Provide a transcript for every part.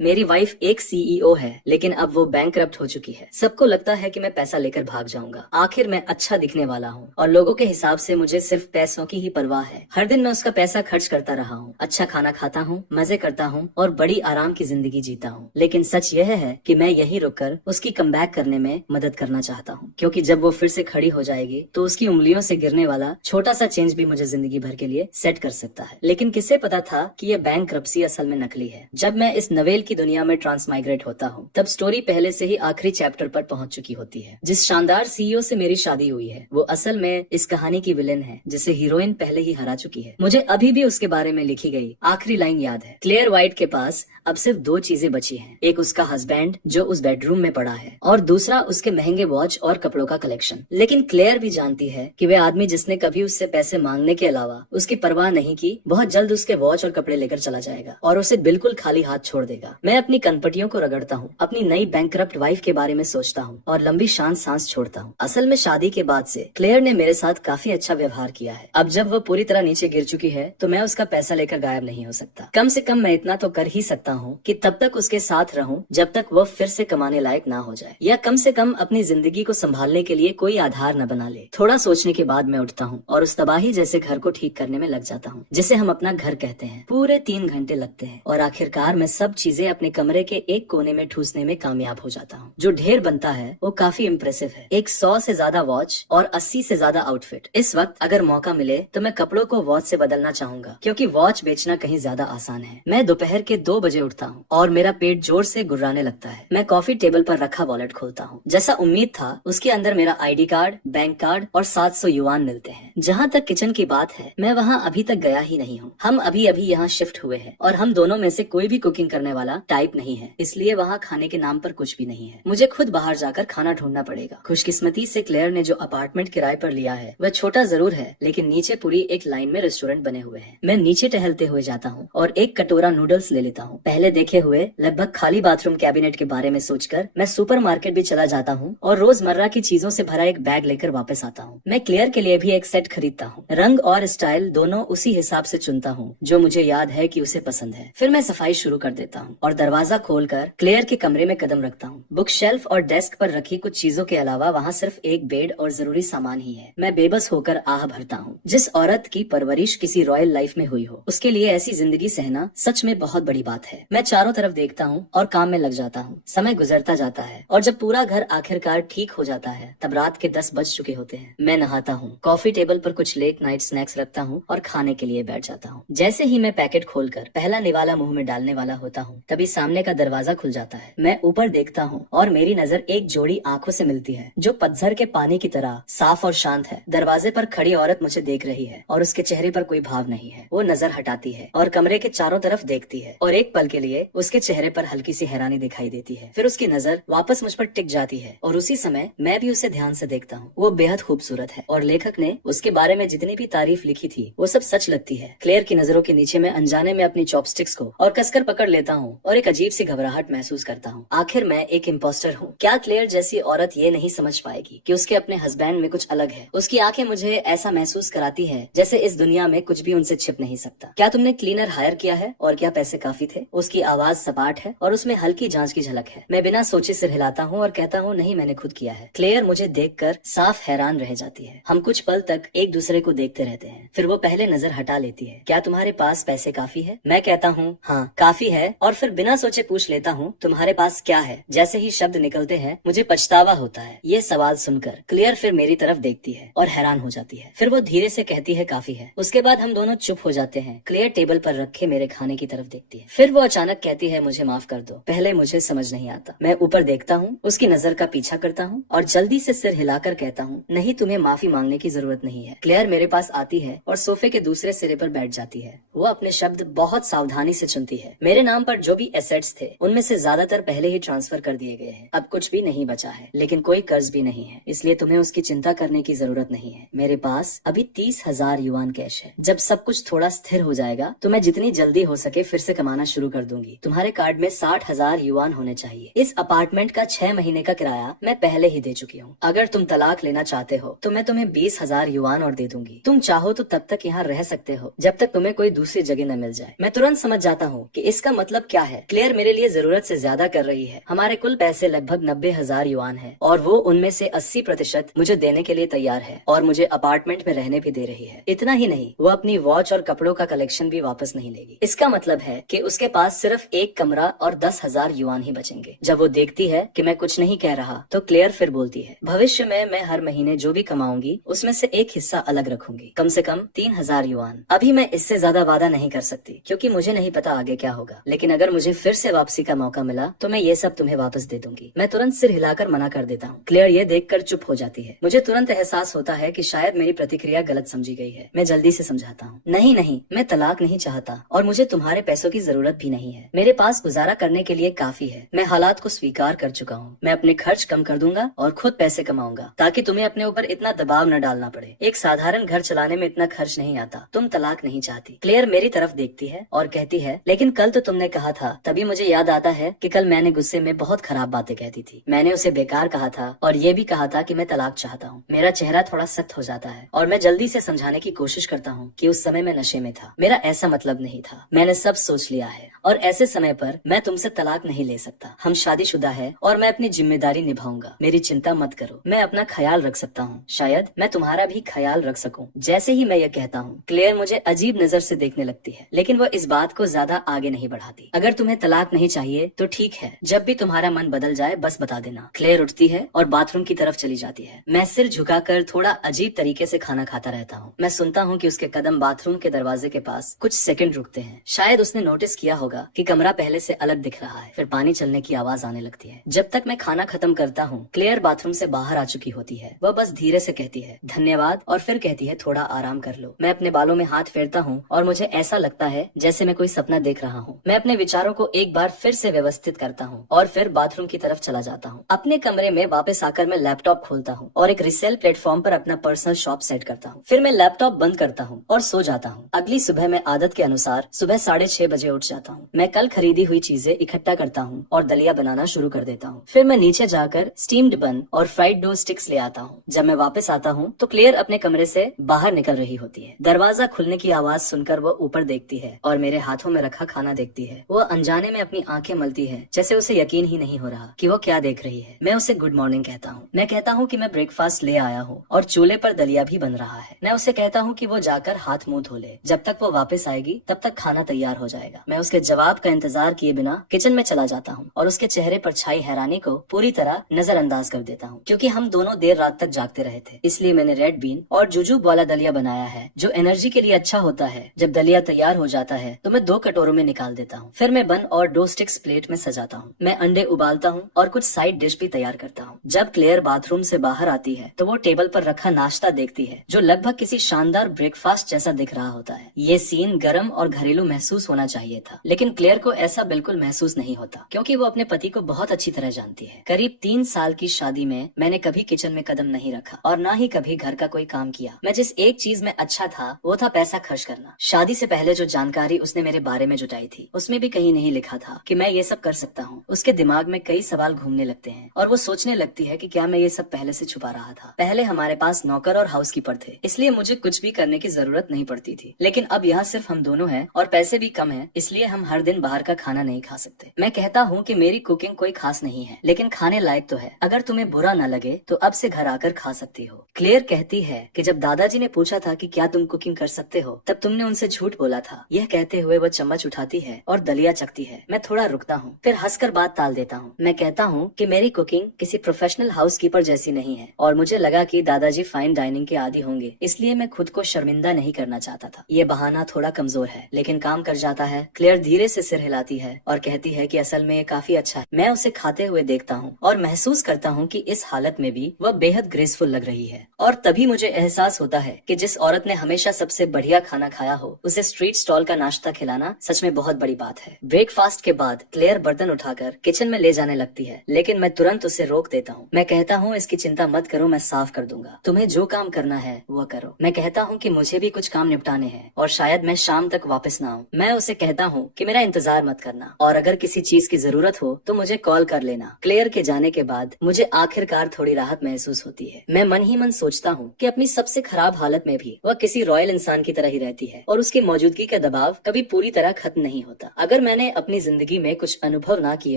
मेरी वाइफ एक सीईओ है, लेकिन अब वो बैंकरप्ट हो चुकी है। सबको लगता है कि मैं पैसा लेकर भाग जाऊंगा। आखिर मैं अच्छा दिखने वाला हूँ और लोगों के हिसाब से मुझे सिर्फ पैसों की ही परवाह है। हर दिन मैं उसका पैसा खर्च करता रहा हूँ, अच्छा खाना खाता हूँ, मजे करता हूँ और बड़ी आराम की जिंदगी जीता हूँ। लेकिन सच यह है कि मैं यही रुककर उसकी कमबैक करने में मदद करना चाहता हूँ, क्योंकि जब वो फिर से खड़ी हो जाएगी तो उसकी उंगलियों से गिरने वाला छोटा सा चेंज भी मुझे जिंदगी भर के लिए सेट कर सकता है। लेकिन किसे पता था कि ये बैंकरप्सी असल में नकली है। जब मैं इस नवेल की दुनिया में ट्रांसमाइग्रेट होता हूँ, तब स्टोरी पहले से ही आखिरी चैप्टर पर पहुंच चुकी होती है। जिस शानदार सीईओ से मेरी शादी हुई है, वो असल में इस कहानी की विलेन है, जिसे हीरोइन पहले ही हरा चुकी है। मुझे अभी भी उसके बारे में लिखी गई आखिरी लाइन याद है। क्लेयर वाइट के पास अब सिर्फ दो चीजें बची हैं, एक उसका हस्बैंड जो उस बेडरूम में पड़ा है, और दूसरा उसके महंगे वॉच और कपड़ों का कलेक्शन। लेकिन क्लेयर भी जानती है कि वह आदमी जिसने कभी उससे पैसे मांगने के अलावा उसकी परवाह नहीं की, बहुत जल्द उसके वॉच और कपड़े लेकर चला जाएगा और उसे बिल्कुल खाली हाथ छोड़ देगा। मैं अपनी कनपटियों को रगड़ता हूँ, अपनी नई बैंकरप्ट वाइफ के बारे में सोचता हूँ और लंबी शांत सांस छोड़ता हूँ। असल में शादी के बाद से क्लेयर ने मेरे साथ काफी अच्छा व्यवहार किया है। अब जब वो पूरी तरह नीचे गिर चुकी है, तो मैं उसका पैसा लेकर गायब नहीं हो सकता। कम से कम मैं इतना तो कर ही सकता हूँ कि तब तक उसके साथ रहूं जब तक वो फिर से कमाने लायक ना हो जाए, या कम से कम अपनी जिंदगी को संभालने के लिए कोई आधार न बना ले। थोड़ा सोचने के बाद मैं उठता हूँ और उस तबाही जैसे घर को ठीक करने में लग जाता हूँ, जिसे हम अपना घर कहते हैं। पूरे 3 घंटे लगते हैं और आखिरकार मैं सब चीजें अपने कमरे के एक कोने में ठूसने में कामयाब हो जाता हूँ। जो ढेर बनता है वो काफी इम्प्रेसिव है। एक 100 से ज्यादा वॉच और 80 से ज्यादा आउटफिट। इस वक्त अगर मौका मिले तो मैं कपड़ों को वॉच से बदलना चाहूंगा, क्योंकि वॉच बेचना कहीं ज्यादा आसान है। मैं दोपहर के 2 बजे उठता हूँ और मेरा पेट जोर से गुर्राने लगता है। मैं कॉफी टेबल पर रखा वॉलेट खोलता हूँ। जैसा उम्मीद था, उसके अंदर मेरा आईडी कार्ड, बैंक कार्ड और 700 युआन मिलते हैं। जहाँ तक किचन की बात है, मैं वहाँ अभी तक गया ही नहीं हूँ। हम अभी अभी यहाँ शिफ्ट हुए हैं और हम दोनों में से कोई भी कुकिंग करने वाला टाइप नहीं है, इसलिए वहाँ खाने के नाम पर कुछ भी नहीं है। मुझे खुद बाहर जाकर खाना ढूंढना पड़ेगा। खुशकिस्मती से क्लेयर ने जो अपार्टमेंट किराए पर लिया है वह छोटा जरूर है, लेकिन नीचे पूरी एक लाइन में रेस्टोरेंट बने हुए हैं। मैं नीचे टहलते हुए जाता हूँ और एक कटोरा नूडल्स ले लेता हूँ। पहले देखे हुए लगभग खाली बाथरूम कैबिनेट के बारे में सोचकर मैं सुपरमार्केट भी चला जाता हूँ और रोजमर्रा की चीजों से भरा एक बैग लेकर वापस आता हूँ। मैं क्लियर के लिए भी एक सेट खरीदता हूँ। रंग और स्टाइल दोनों उसी हिसाब से चुनता हूँ जो मुझे याद है कि उसे पसंद है। फिर मैं सफाई शुरू कर देता हूँ और दरवाजा खोलकर क्लियर के कमरे में कदम रखता हूँ। बुक शेल्फ और डेस्क पर रखी कुछ चीजों के अलावा वहाँ सिर्फ एक बेड और जरूरी सामान ही है। मैं बेबस होकर आह भरता हूँ। जिस औरत की परवरिश किसी रॉयल लाइफ में हुई हो, उसके लिए ऐसी जिंदगी सहना सच में बहुत बड़ी बात है। मैं चारों तरफ देखता हूँ और काम में लग जाता हूँ। समय गुजरता जाता है और जब पूरा घर आखिरकार ठीक हो जाता है, तब रात के 10 बज चुके होते हैं। मैं नहाता हूँ, कॉफी टेबल पर कुछ लेट नाइट स्नैक्स रखता हूँ और खाने के लिए बैठ जाता हूँ। जैसे ही मैं पैकेट खोलकर पहला निवाला मुंह में डालने वाला होता हूँ, तभी सामने का दरवाजा खुल जाता है। मैं ऊपर देखता हूँ और मेरी नजर एक जोड़ी आंखों से मिलती है, जो पतझर के पानी की तरह साफ और शांत है। दरवाजे पर खड़ी औरत मुझे देख रही है और उसके चेहरे पर कोई भाव नहीं है। वो नजर हटाती है और कमरे के चारों तरफ देखती है और एक पल के लिए उसके चेहरे पर हल्की सी हैरानी दिखाई देती है। फिर उसकी नजर वापस मुझ पर टिक जाती है और उसी समय मैं भी उसे ध्यान से देखता हूँ। वो बेहद खूबसूरत है और लेखक ने उसके बारे में जितनी भी तारीफ लिखी थी वो सब सच लगती है। क्लेयर की नजरों के नीचे मैं अनजाने में अपनी चॉपस्टिक्स को और कसकर पकड़ लेता हूँ और एक अजीब सी घबराहट महसूस करता हूँ। आखिर मैं एक इम्पोस्टर हूँ। क्या क्लेयर जैसी औरत ये नहीं समझ पाएगी कि उसके अपने हस्बैंड में कुछ अलग है? उसकी आंखें मुझे ऐसा महसूस कराती है जैसे इस दुनिया में कुछ भी उनसे छिप नहीं सकता। क्या तुमने क्लीनर हायर किया है और क्या पैसे काफी थे? उसकी आवाज सपाट है और उसमें हल्की जांच की झलक है। मैं बिना सोचे सिर हिलाता हूँ और कहता हूँ, नहीं, मैंने खुद किया है। क्लेयर मुझे देखकर साफ हैरान रह जाती है। हम कुछ पल तक एक दूसरे को देखते रहते हैं, फिर वो पहले नजर हटा लेती है। क्या तुम्हारे पास पैसे काफी है? मैं कहता हूँ, हाँ काफी है, और फिर बिना सोचे पूछ लेता हूँ, तुम्हारे पास क्या है? जैसे ही शब्द निकलते हैं मुझे पछतावा होता है ये सवाल सुनकर। क्लियर फिर मेरी तरफ देखती है और हैरान हो जाती है। फिर वो धीरे से कहती है, काफी है। उसके बाद हम दोनों चुप हो जाते हैं। क्लियर टेबल पर रखे मेरे खाने की तरफ देखती है। फिर वो अचानक कहती है, मुझे माफ कर दो, पहले मुझे समझ नहीं आता। मैं ऊपर देखता हूँ, उसकी नजर का पीछा करता हूँ और जल्दी से सिर हिलाकर कहता हूँ, नहीं, तुम्हें माफी मांगने की जरूरत नहीं है। क्लेयर मेरे पास आती है और सोफे के दूसरे सिरे पर बैठ जाती है। वो अपने शब्द बहुत सावधानी से चुनती है। मेरे नाम पर जो भी एसेट्स थे उनमें से ज्यादातर पहले ही ट्रांसफर कर दिए गए हैं। अब कुछ भी नहीं बचा है, लेकिन कोई कर्ज भी नहीं है, इसलिए तुम्हें उसकी चिंता करने की जरूरत नहीं है। मेरे पास अभी 30,000 युआन कैश है। जब सब कुछ थोड़ा स्थिर हो जाएगा तो मैं जितनी जल्दी हो सके फिर से कमाना शुरू कर दूंगी। तुम्हारे कार्ड में 60,000 युआन होने चाहिए। इस अपार्टमेंट का 6 महीने का किराया मैं पहले ही दे चुकी हूँ। अगर तुम तलाक लेना चाहते हो तो मैं तुम्हें 20,000 युआन और दे दूंगी। तुम चाहो तो तब तक यहाँ रह सकते हो जब तक तुम्हें कोई दूसरी जगह न मिल जाए। मैं तुरंत समझ जाता हूँ कि इसका मतलब क्या है, क्लेयर मेरे लिए जरूरत से ज्यादा कर रही है। हमारे कुल पैसे लगभग 90,000 युआन है और वो उनमें से 80% मुझे देने के लिए तैयार है और मुझे अपार्टमेंट में रहने भी दे रही है। इतना ही नहीं, वो अपनी वॉच और कपड़ों का कलेक्शन भी वापस नहीं लेगी। इसका मतलब है कि उसके पास सिर्फ एक कमरा और 10,000 युआन ही बचेंगे। जब वो देखती है कि मैं कुछ नहीं कह रहा तो क्लेयर फिर बोलती है, भविष्य में मैं हर महीने जो भी कमाऊंगी उसमें से एक हिस्सा अलग रखूंगी, कम से कम 3,000 युआन। अभी मैं इससे ज्यादा वादा नहीं कर सकती क्योंकि मुझे नहीं पता आगे क्या होगा, लेकिन अगर मुझे फिर से वापसी का मौका मिला तो मैं ये सब तुम्हें वापस दे दूंगी। मैं तुरंत सिर हिलाकर मना कर देता हूँ। क्लेयर ये देखकर चुप हो जाती है। मुझे तुरंत एहसास होता है कि शायद मेरी प्रतिक्रिया गलत समझी गई है। मैं जल्दी से समझाता हूँ, नहीं नहीं, मैं तलाक नहीं चाहता और मुझे तुम्हारे पैसों की जरूरत भी नहीं है। मेरे पास गुजारा करने के लिए काफी है। मैं हालात को स्वीकार कर चुका हूँ। मैं अपने खर्च कम कर दूंगा और खुद पैसे कमाऊंगा ताकि तुम्हें अपने ऊपर इतना दबाव न डालना पड़े। एक साधारण घर चलाने में इतना खर्च नहीं आता। तुम तलाक नहीं चाहती। क्लेयर मेरी तरफ देखती है और कहती है, लेकिन कल तो तुमने कहा था। तभी मुझे याद आता है कि कल मैंने गुस्से में बहुत खराब बातें कहती थी। मैंने उसे बेकार कहा था और ये भी कहा था कि मैं तलाक चाहता हूँ। मेरा चेहरा थोड़ा सख्त हो जाता है और मैं जल्दी से समझाने की कोशिश करता हूँ कि उस समय मैं नशे में था। मेरा ऐसा मतलब नहीं था। मैंने सब सोच लिया है और ऐसे समय पर मैं तुमसे तलाक नहीं ले सकता। हम शादीशुदा है और मैं अपनी जिम्मेदारी निभाऊंगा। मेरी चिंता मत करो। मैं अपना ख्याल रख सकता हूँ। शायद मैं तुम्हारा भी ख्याल रख सकूं। जैसे ही मैं ये कहता हूँ, क्लेयर मुझे अजीब नजर से देखने लगती है, लेकिन वो इस बात को ज्यादा आगे नहीं बढ़ाती। अगर तुम्हें तलाक नहीं चाहिए तो ठीक है, जब भी तुम्हारा मन बदल जाए बस बता देना। क्लेयर उठती है और बाथरूम की तरफ चली जाती है। मैं सिर झुकाकर थोड़ा अजीब तरीके से खाना खाता रहता हूँ। मैं सुनता हूँ कि उसके कदम बाथरूम के दरवाजे के पास कुछ सेकंड रुकते हैं। शायद उसने नोटिस किया होगा कि कमरा पहले से अलग दिख रहा है। फिर पानी चलने की आवाज आने लगती है। जब तक मैं खाना खत्म करता हूँ, क्लेयर बाथरूम से बाहर आ चुकी होती है। वह बस धीरे से कहती है, धन्यवाद, और फिर कहती है, थोड़ा आराम कर लो। मैं अपने बालों में हाथ फेरता हूँ और मुझे ऐसा लगता है जैसे मैं कोई सपना देख रहा हूँ। मैं अपने विचारों को एक बार फिर से व्यवस्थित करता हूँ और फिर बाथरूम की तरफ चला जाता हूँ। अपने कमरे में वापस आकर मैं लैपटॉप खोलता हूँ और एक रिसेल प्लेटफॉर्म पर अपना पर्सनल शॉप सेट करता हूँ। फिर मैं लैपटॉप बंद करता हूँ और सो जाता हूँ। अगली सुबह मैं आदत के अनुसार सुबह 6:30 बजे उठ जाता हूँ। मैं कल खरीदी हुई चीजें इकट्ठा करता हूँ और दलिया बनाना शुरू कर देता हूँ। फिर मैं नीचे जाकर स्टीम्ड बन और फ्राइड डो स्टिक्स ले आता हूँ। जब मैं वापस आता हूँ तो क्लेयर अपने कमरे से बाहर निकल रही होती है। दरवाजा खुलने की आवाज सुनकर वो ऊपर देखती है और मेरे हाथों में रखा खाना देखती है। वो अनजाने में अपनी आंखें मलती है, जैसे उसे यकीन ही नहीं हो रहा कि वो क्या देख रही है। मैं उसे गुड मॉर्निंग कहता हूँ। मैं कहता हूँ कि मैं ब्रेकफास्ट ले आया हूँ और चूल्हे पर दलिया भी बन रहा है। मैं उसे कहता हूँ कि वो जाकर हाथ मुंह धो ले। जब तक वो वापस आएगी तब तक खाना तैयार हो जाएगा। मैं उसके जवाब का इंतजार किए बिना किचन में चला जाता हूँ और उसके चेहरे पर छाई हैरानी को पूरी तरह नजरअंदाज कर देता हूँ। क्योंकि हम दोनों देर रात तक जागते रहे थे, इसलिए मैंने रेड बीन और जुजुब वाला दलिया बनाया है, जो एनर्जी के लिए अच्छा होता है। जब दलिया तैयार हो जाता है तो मैं 2 कटोरों में निकाल देता हूँ। फिर मैं बन और डो स्टिक्स प्लेट में सजाता हूँ। मैं अंडे उबालता हूँ और कुछ साइड डिश भी तैयार करता हूँ। जब क्लेयर बाथरूम से बाहर आती है तो वो टेबल पर रखा नाश्ता देखती है, जो लगभग किसी शानदार ब्रेकफास्ट जैसा दिख रहा होता है। ये सीन गर्म और घरेलू महसूस होना चाहिए था, लेकिन क्लेयर को ऐसा बिल्कुल महसूस नहीं होता, क्योंकि वो अपने पति को बहुत अच्छी तरह जानती है। करीब 3 साल की शादी में मैंने कभी किचन में कदम नहीं रखा और न ही कभी घर का कोई काम किया। मैं जिस एक चीज में अच्छा था वो था पैसा खर्च करना। शादी से पहले जो जानकारी उसने मेरे बारे में जुटाई थी उसमें भी कहीं नहीं लिखा था कि मैं ये सब कर सकता हूँ। उसके दिमाग में कई सवाल घूमने लगते हैं और वो सोचने लगती है कि क्या मैं ये सब पहले से छुपा रहा था। पहले हमारे पास नौकर और हाउसकीपर थे, इसलिए मुझे कुछ भी करने की जरूरत नहीं पड़ती थी, लेकिन अब यहाँ सिर्फ हम दोनों हैं और पैसे भी कम हैं, इसलिए हम हर दिन बाहर का खाना नहीं खा सकते। मैं कहता हूँ कि मेरी कुकिंग कोई खास नहीं है, लेकिन खाने लायक तो है। अगर तुम्हें बुरा न लगे तो अब से घर आकर खा सकती हो। क्लेयर कहती है कि जब दादाजी ने पूछा था कि क्या तुम कुकिंग कर सकते हो, तब तुमने उनसे झूठ बोला था। यह कहते हुए वो चम्मच उठाती है और दलिया चखती है। मैं थोड़ा रुकता हूँ, फिर हंसकर बात टाल देता हूँ। मैं कहता हूँ कि मेरी कुकिंग किसी प्रोफेशनल हाउसकीपर जैसी नहीं है और मुझे लगा कि दादाजी फाइन डाइनिंग के आदी होंगे, इसलिए मैं खुद को शर्मिंदा नहीं करना चाहता था। ये बहाना थोड़ा कमजोर है, लेकिन काम कर जाता है। क्लेयर धीरे से सिर हिलाती है और कहती है कि असल में ये काफी अच्छा है। मैं उसे खाते हुए देखता हूँ और महसूस करता हूँ कि इस हालत में भी वह बेहद ग्रेसफुल लग रही है। और तभी मुझे एहसास होता है कि जिस औरत ने हमेशा सबसे बढ़िया खाना खाया हो, उसे स्ट्रीट स्टॉल का नाश्ता खिलाना सच में बहुत बड़ी बात है। ब्रेकफास्ट के बाद क्लेयर बर्तन उठाकर किचन में ले जाने लगती है, लेकिन मैं तुरंत उसे रोक देता हूँ। मैं कहता हूँ, इसकी चिंता मत करो, मैं साफ कर दूंगा। तुम्हें जो काम करना है वो करो। मैं कहता हूँ कि मुझे भी कुछ काम निपटाने हैं और शायद मैं शाम तक वापस ना आऊँ। मैं उसे कहता हूँ कि मेरा इंतजार मत करना और अगर किसी चीज की जरूरत हो तो मुझे कॉल कर लेना। क्लेयर के जाने के बाद मुझे आखिरकार थोड़ी राहत महसूस होती है। मैं मन ही मन सोचता हूँ कि अपनी सबसे खराब हालत में भी वह किसी रॉयल इंसान की तरह ही रहती है और उसकी मौजूदगी का दबाव कभी पूरी तरह खत्म नहीं होता। अगर मैंने मैंने अपनी जिंदगी में कुछ अनुभव ना किए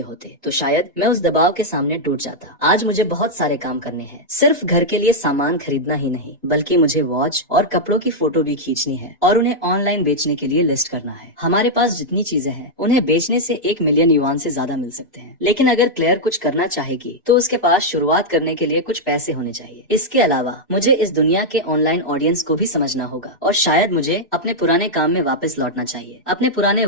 होते तो शायद मैं उस दबाव के सामने टूट जाता। आज मुझे बहुत सारे काम करने हैं, सिर्फ घर के लिए सामान खरीदना ही नहीं बल्कि मुझे वॉच और कपड़ों की फोटो भी खींचनी है और उन्हें ऑनलाइन बेचने के लिए लिस्ट करना है। हमारे पास जितनी चीजें हैं उन्हें बेचने से 1 मिलियन युआन से ज्यादा मिल सकते हैं, लेकिन अगर क्लेयर कुछ करना चाहेगी तो उसके पास शुरुआत करने के लिए कुछ पैसे होने चाहिए। इसके अलावा मुझे इस दुनिया के ऑनलाइन ऑडियंस को भी समझना होगा और शायद मुझे अपने पुराने काम में वापस लौटना चाहिए। अपने पुराने